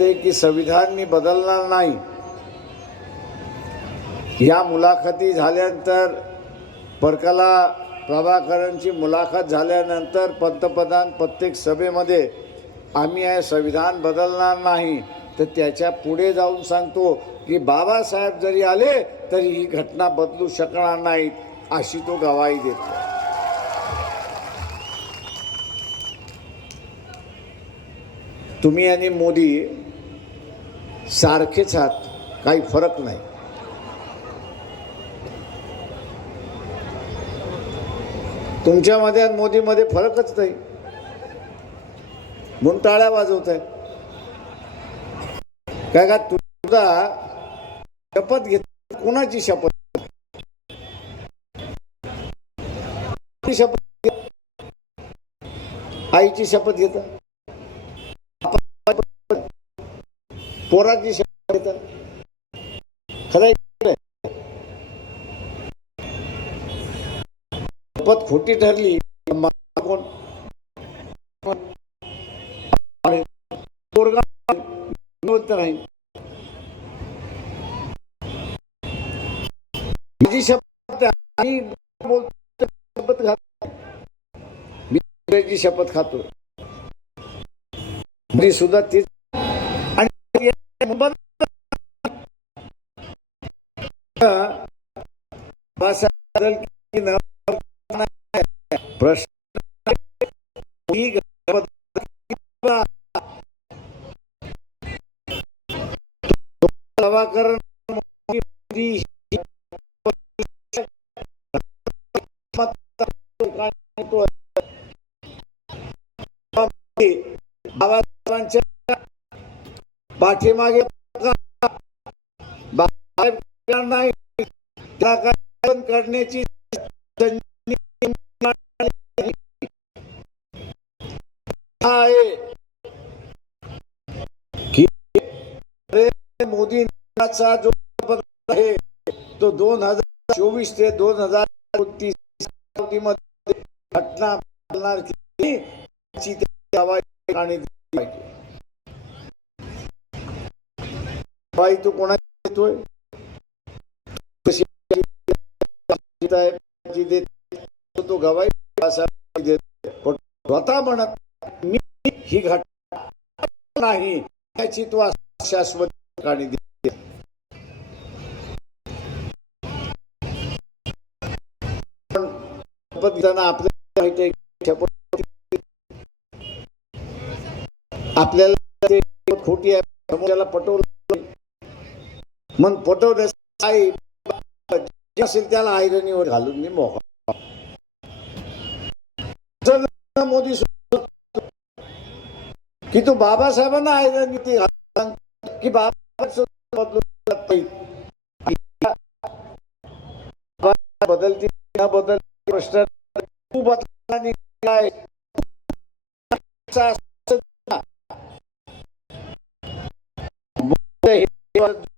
येते की संविधान मी बदलणार नाही. या मुलाखती झाल्यानंतर परकला प्रभाकरांची मुलाखत झाल्यानंतर पंतप्रधान प्रत्येक सभेमध्ये आम्ही हे संविधान बदलणार नाही. तर त्याच्या पुढे जाऊन सांगतो की बाबासाहेब जरी आले तरी ही घटना बदलू शकणार नाहीत अशी तो गवाही देतो. तुम्ही आणि मोदी सारखेच आहात काही फरक नाही. तुमच्यामध्ये आणि मोदीमध्ये फरकच नाही. म्हणून टाळ्या वाजवत आहे काय का तुझा शपथ घेत कोणाची शपथ? शपथ आईची शपथ घेता? पोराची शपथ खरं शपथ खोटी ठरली मग कोण? आणि पोरगा माझी शपथ आणि शपथ खात मी शपथ खातो. मी सुद्धा तीच आणि या मुंबईत भाषा की न प्रश्न ही प्रभाकर मोदी बाबासाहेबांच्या पाठीमागे नाही. करण्याची संधी मोदींचा जो आहे तो दोन हजार चोवीस ते दोन हजार एकोणतीसमध्ये घटना बदलणार की याची ते गवाही आणि दिली पाहिजे गवाही तो कोणाची देतोय कशी साहेबांची बाई तो गवाही बाबासाहेबांची तो पण स्वतः म्हणत मी ही घटना नाही त्याची तो शाश्वत ठिकाणी आपल्याला खोटी आहे. समोरच्याला पटवलं मग पटवण्यास जे असेल त्याला आयरणीवर घालून मी मोकळा. मोदी की तू बाबासाहेबांना आयरणी घालून की बाबा सुद्धा बदलती न बदलती प्रश्न तू बदला नाही काय? पाहिजे